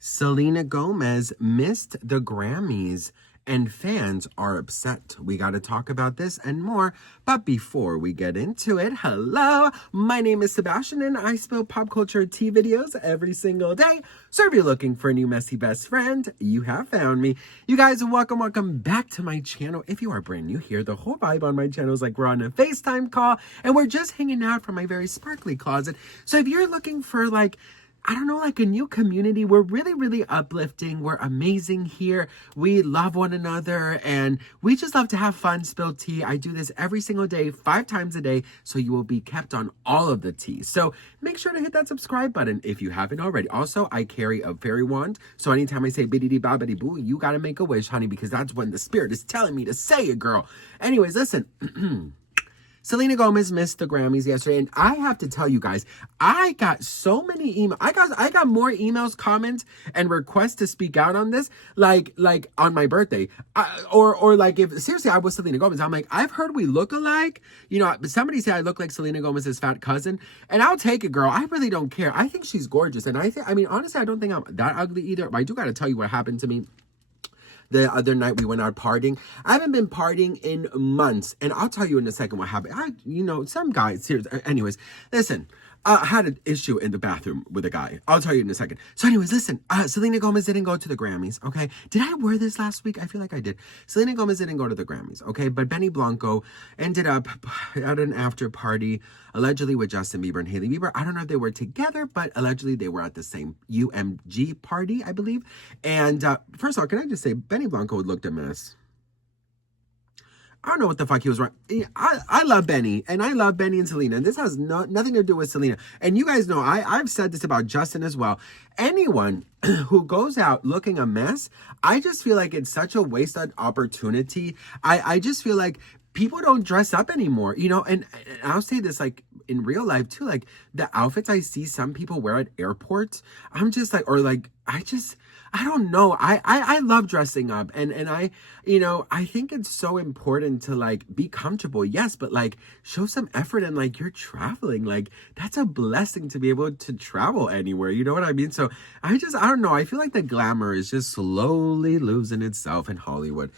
Selena Gomez missed the Grammys and fans are upset. We got to talk about this and more. But before we get into it, hello, my name is Sebastian and I spill pop culture tea videos every single day. So if you're looking for a new messy best friend, you have found me. You guys, welcome back to my channel. If you are brand new here, the whole vibe on my channel is like we're on a FaceTime call and we're just hanging out from my very sparkly closet. So if you're looking for like, I don't know, like a new community, we're really uplifting. We're amazing here. We love one another and we just love to have fun, spill tea. I do this every single day, 5 times a day, so you will be kept on all of the tea. So make sure to hit that subscribe button if you haven't already. Also, I carry a fairy wand, so anytime I say biddity bobbity boo, you gotta make a wish, honey, because that's when the spirit is telling me to say it, girl. Anyways, listen. Selena Gomez missed the Grammys yesterday, and I have to tell you guys, I got so many emails. I got more emails, comments, and requests to speak out on this, like on my birthday, or like if seriously I was Selena Gomez, I'm like, I've heard we look alike. You know, somebody said I look like Selena Gomez's fat cousin, and I'll take it, girl. I really don't care. I think she's gorgeous, and I mean, honestly, I don't think I'm that ugly either. But I do got to tell you what happened to me. The other night we went out partying. I haven't been partying in months. And I'll tell you in a second what happened. Some guys, seriously. Anyways, listen. I had an issue in the bathroom with a guy. I'll tell you in a second. So anyways, listen. Selena Gomez didn't go to the Grammys, okay? Did I wear this last week? I feel like I did. Selena Gomez didn't go to the Grammys, okay? But Benny Blanco ended up at an after party, allegedly with Justin Bieber and Hailey Bieber. I don't know if they were together, but allegedly they were at the same UMG party, I believe. And first of all, can I just say, Benny Blanco looked a mess. I don't know what the fuck he was wrong. I love Benny, and I love Benny and Selena, and this has nothing to do with Selena. And you guys know, I've said this about Justin as well. Anyone who goes out looking a mess, I just feel like it's such a wasted opportunity. I just feel like people don't dress up anymore, you know, and I'll say this like in real life too, like the outfits I see some people wear at airports, I'm just like, or like, I don't know. I love dressing up and I, you know, I think it's so important to like be comfortable. Yes. But like show some effort and like you're traveling, like that's a blessing to be able to travel anywhere. You know what I mean? So I don't know. I feel like the glamour is just slowly losing itself in Hollywood.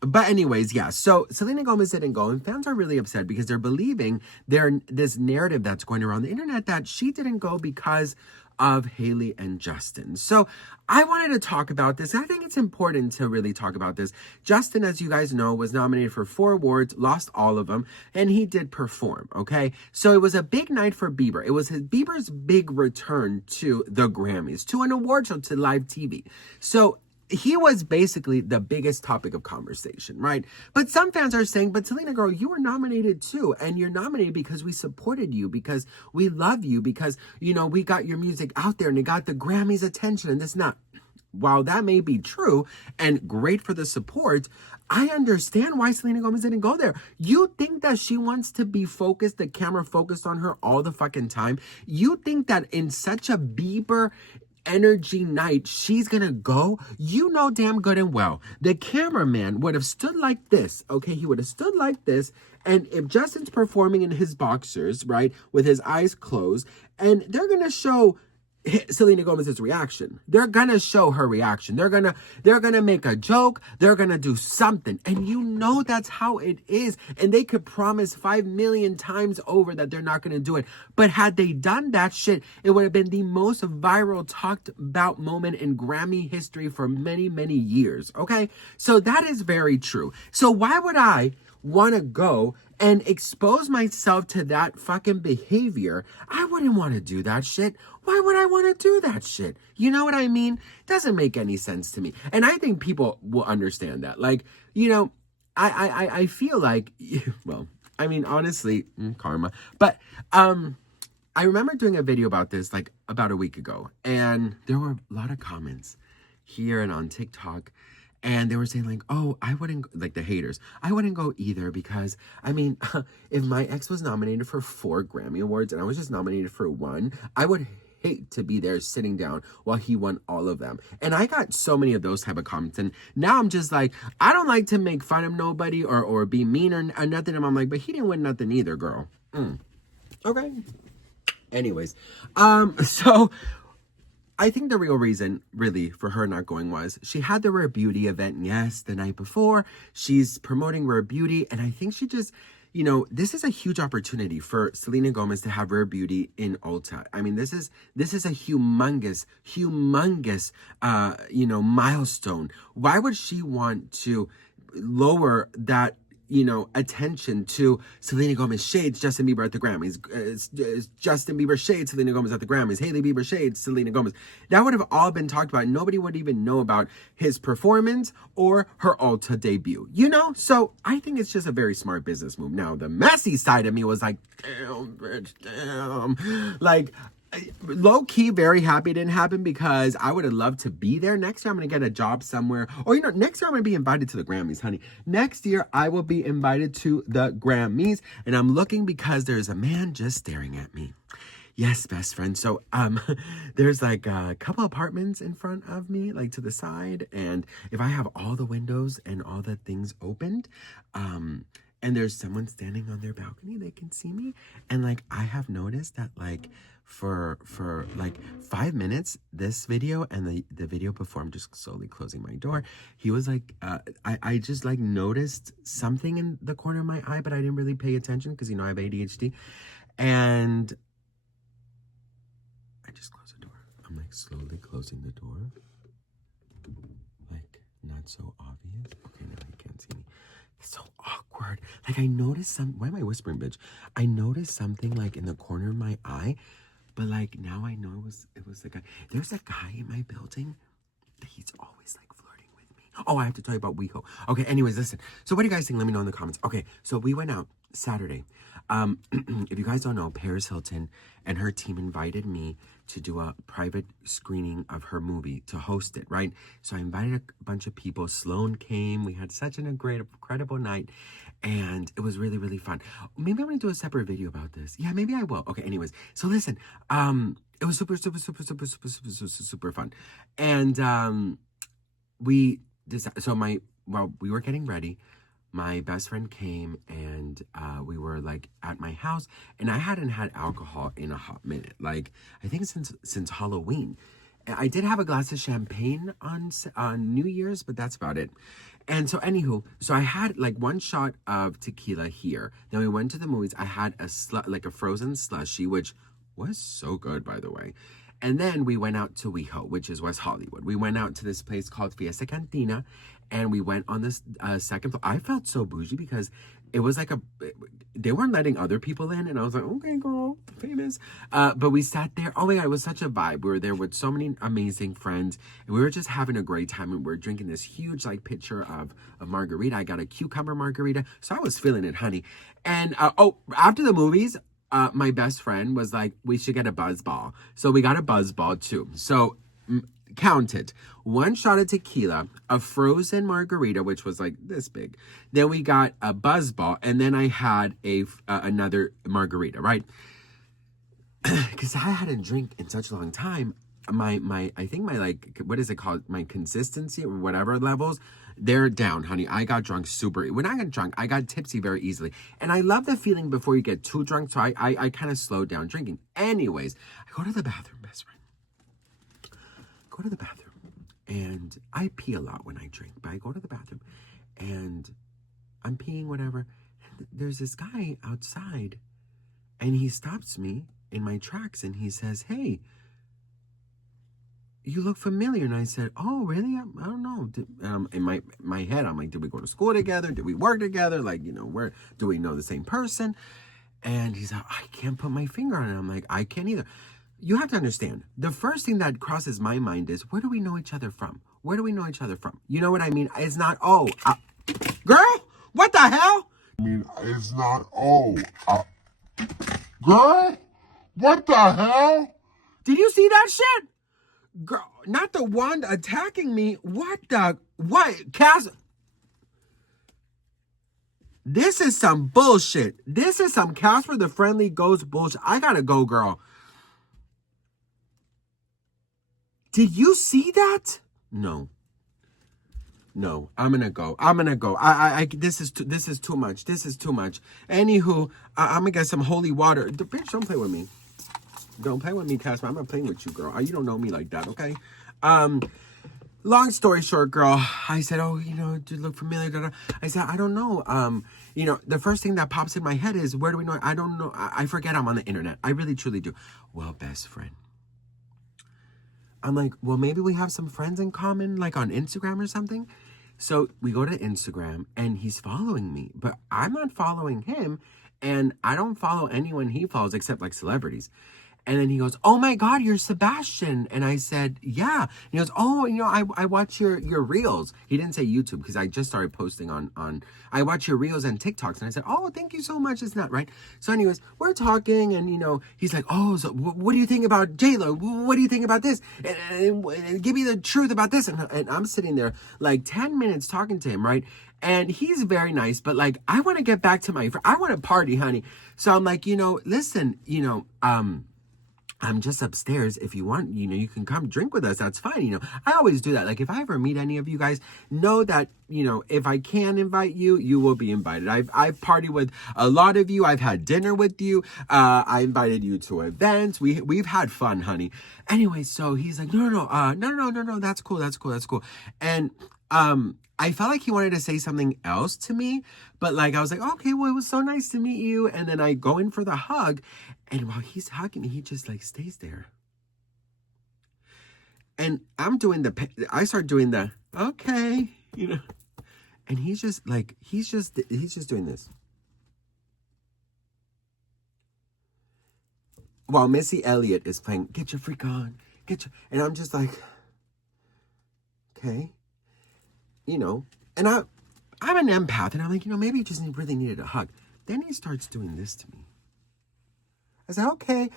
But anyways, yeah, so Selena Gomez didn't go, and fans are really upset because they're believing this narrative that's going around the internet that she didn't go because of Hailey and Justin. So I wanted to talk about this. I think it's important to really talk about this. Justin, as you guys know, was nominated for 4 awards, lost all of them, and he did perform, okay? So it was a big night for Bieber. It was Bieber's big return to the Grammys, to an award show, to live TV. So he was basically the biggest topic of conversation, right? But some fans are saying, but Selena, girl, you were nominated too. And you're nominated because we supported you, because we love you, because, you know, we got your music out there and it got the Grammys attention and this and that. While that may be true and great for the support, I understand why Selena Gomez didn't go there. You think that she wants to be focused, the camera focused on her all the fucking time? You think that in such a Bieber energy night she's gonna go? You know damn good and well the cameraman would have stood like this, okay? He would have stood like this, and if Justin's performing in his boxers, right, with his eyes closed, and they're gonna show Selena Gomez's reaction. They're gonna show her reaction. They're gonna make a joke. They're gonna do something. And you know that's how it is. And they could promise 5 million times over that they're not gonna do it. But had they done that shit, it would have been the most viral talked about moment in Grammy history for many years. Okay? So that is very true. So why would I want to go and expose myself to that fucking behavior? I wouldn't want to do that shit. Why would I want to do that shit? You know what I mean? Doesn't make any sense to me. And I think people will understand that. Like, you know, I feel like, well, I mean, honestly, karma. But I remember doing a video about this like about a week ago. And there were a lot of comments here and on TikTok. And they were saying like, oh, I wouldn't, like the haters, I wouldn't go either because, I mean, if my ex was nominated for 4 Grammy Awards and I was just nominated for 1, I would hate to be there sitting down while he won all of them. And I got so many of those type of comments. And now I'm just like, I don't like to make fun of nobody or be mean or nothing. And I'm like, but he didn't win nothing either, girl. Okay. Anyways, so I think the real reason, really, for her not going was she had the Rare Beauty event, yes, the night before. She's promoting Rare Beauty, and I think she just, this is a huge opportunity for Selena Gomez to have Rare Beauty in Ulta. I mean, this is a humongous, milestone. Why would she want to lower that attention to Selena Gomez shades Justin Bieber at the Grammys, Justin Bieber shades Selena Gomez at the Grammys, Hailey Bieber shades Selena Gomez? That would have all been talked about. Nobody would even know about his performance or her Ulta debut, So I think it's just a very smart business move. Now, the messy side of me was like, damn, bitch, damn. Like, low-key very happy it didn't happen, because I would have loved to be there. Next year I'm gonna get a job somewhere, or next year I'm gonna be invited to the Grammys, honey. Next year I will be invited to the Grammys, and I'm looking because there's a man just staring at me. Yes, best friend. So there's like a couple apartments in front of me, like to the side, and if I have all the windows and all the things opened, and there's someone standing on their balcony, they can see me. And like, I have noticed that like for like 5 minutes, this video and the video before, I'm just slowly closing my door, he was like, I just like noticed something in the corner of my eye, but I didn't really pay attention because, I have ADHD. And I just closed the door. I'm like slowly closing the door. Like, not so obvious. Okay, now he can't see me. It's so awkward. Like, I noticed why am I whispering, bitch? I noticed something like in the corner of my eye, but like now I know it was the guy. There's a guy in my building that he's always like flirting with me. Oh, I have to tell you about WeHo. Okay, anyways, listen. So what do you guys think? Let me know in the comments. Okay, so we went out Saturday. If you guys don't know, Paris Hilton and her team invited me to do a private screening of her movie, to host it, right? So I invited a bunch of people. Sloan came. We had such incredible night, and it was really, really fun. Maybe I'm gonna do a separate video about this. Yeah, maybe I will. Okay, anyways, so listen, it was super fun. And we were getting ready. My best friend came, and we were like at my house, and I hadn't had alcohol in a hot minute, like I think since Halloween. I did have a glass of champagne on New Year's, but that's about it. And so anywho, so I had like one shot of tequila here. Then we went to the movies. I had a frozen slushie, which was so good, by the way. And then we went out to WeHo, which is West Hollywood. We went out to this place called Fiesta Cantina, and we went on this second floor. I felt so bougie because it was like they weren't letting other people in, and I was like, okay, girl, famous. But we sat there. Oh my God, it was such a vibe. We were there with so many amazing friends, and we were just having a great time, and we were drinking this huge like pitcher of margarita. I got a cucumber margarita, so I was feeling it, honey. And after the movies, my best friend was like, we should get a buzz ball. So we got a buzz ball too. So count it. One shot of tequila, a frozen margarita, which was like this big. Then we got a buzz ball, and then I had another margarita, right? Because I hadn't drank in such a long time. I think my like, what is it called? My consistency or whatever levels, they're down, honey. I got drunk when I got drunk, I got tipsy very easily. And I love the feeling before you get too drunk, so I kind of slowed down drinking. Anyways, I go to the bathroom, best friend. Go to the bathroom. And I pee a lot when I drink, but I go to the bathroom and I'm peeing, whatever. And there's this guy outside, and he stops me in my tracks, and he says, "Hey, you look familiar." And I said, "Oh, really? I don't know." In my head, I'm like, did we go to school together? Did we work together? Like, where do we know the same person? And he's like, I can't put my finger on it. I'm like, I can't either. You have to understand, the first thing that crosses my mind is, where do we know each other from? Where do we know each other from? You know what I mean? It's not, girl, what the hell? It's not, girl, what the hell? Did you see that shit? Girl, not the one attacking me. What? Cass? This is some bullshit. This is some Casper the Friendly Ghost bullshit. I gotta go, girl. Did you see that? No, I'm gonna go. This is too much. Anywho, I'm gonna get some holy water. Bitch, don't play with me. Don't play with me, Casper. I'm not playing with you, girl. You don't know me like that, okay? Long story short, girl, I said, oh, you know, do you look familiar? Da, da. I said, I don't know. You know, the first thing that pops in my head is, where do we know? I don't know. I forget I'm on the internet. I really, truly do. Well, best friend. I'm like, well, maybe we have some friends in common, like on Instagram or something. So we go to Instagram and he's following me, but I'm not following him. And I don't follow anyone he follows except like celebrities. And then he goes, oh my God, you're Sebastian. And I said, yeah. And he goes, oh, you know, I watch your reels. He didn't say YouTube because I just started posting on I watch your reels and TikToks. And I said, oh, thank you so much. It's not right. So anyways, we're talking and, you know, he's like, oh, so what do you think about J-Lo? What do you think about this? And give me the truth about this. And I'm sitting there like 10 minutes talking to him, right? And he's very nice, but like, I want to get back to I want to party, honey. So I'm like, you know, listen, you know, I'm just upstairs. If you want, you know, you can come drink with us. That's fine. You know, I always do that. Like if I ever meet any of you guys, know that, you know, if I can invite you, you will be invited. I've partied with a lot of you. I've had dinner with you. I invited you to events. We've had fun, honey. Anyway, so he's like, no. That's cool. And, I felt like he wanted to say something else to me, but like, I was like, okay, well, it was so nice to meet you. And then I go in for the hug, and while he's hugging me, he just like stays there. And I start doing the, okay, you know, and he's just doing this. While Missy Elliott is playing, get your freak on, and I'm just like, okay. You know, and I'm an empath, and I'm like, you know, maybe he just really needed a hug. Then he starts doing this to me. I said, okay.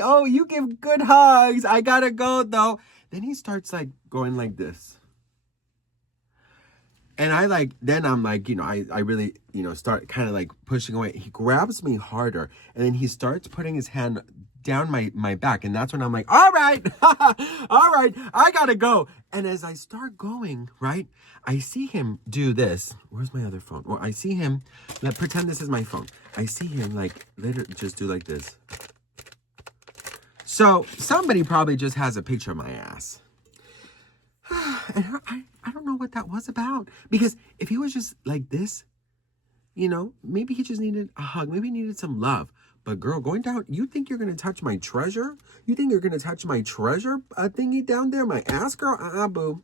Oh, you give good hugs. I gotta go, though. Then he starts, like, going like this. And I'm like, you know, I really, you know, start kind of, like, pushing away. He grabs me harder, and then he starts putting his hand down my back, and that's when I'm like, all right, I gotta go. And as I start going, right, I see him do this. Where's my other phone? Well, I see him, pretend this is my phone. I see him, like, literally just do like this. So somebody probably just has a picture of my ass. And I don't know what that was about. Because if he was just like this, you know, maybe he just needed a hug. Maybe he needed some love. But girl, going down, you think you're going to touch my treasure? You think you're going to touch my treasure thingy down there? My ass, girl? Boo.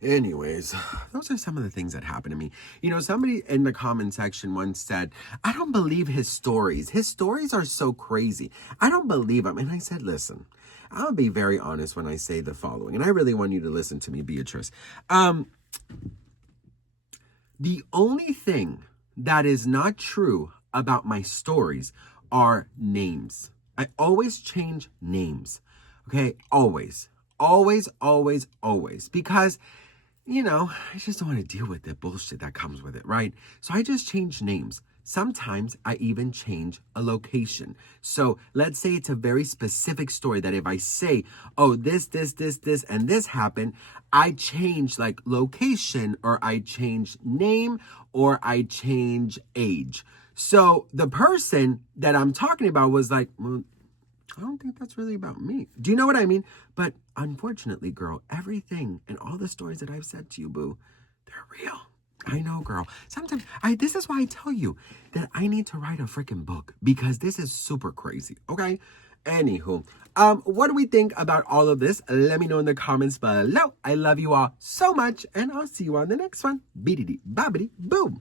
Anyways, those are some of the things that happened to me. You know, somebody in the comment section once said, I don't believe his stories. His stories are so crazy. I don't believe them. And I said, listen, I'll be very honest when I say the following. And I really want you to listen to me, Beatrice. The only thing that is not true about my stories are names. I always change names. Okay? Always. Because, you know, I just don't want to deal with the bullshit that comes with it, right? So I just change names. Sometimes I even change a location. So let's say it's a very specific story that if I say, oh, this, and this happened, I change like location, or I change name, or I change age. So the person that I'm talking about was like, well, I don't think that's really about me. Do you know what I mean? But unfortunately, girl, everything and all the stories that I've said to you, boo, they're real. I know, girl. Sometimes this is why I tell you that I need to write a freaking book, because this is super crazy. Okay. Anywho, what do we think about all of this? Let me know in the comments below. I love you all so much, and I'll see you on the next one. Beedity bobbity boom.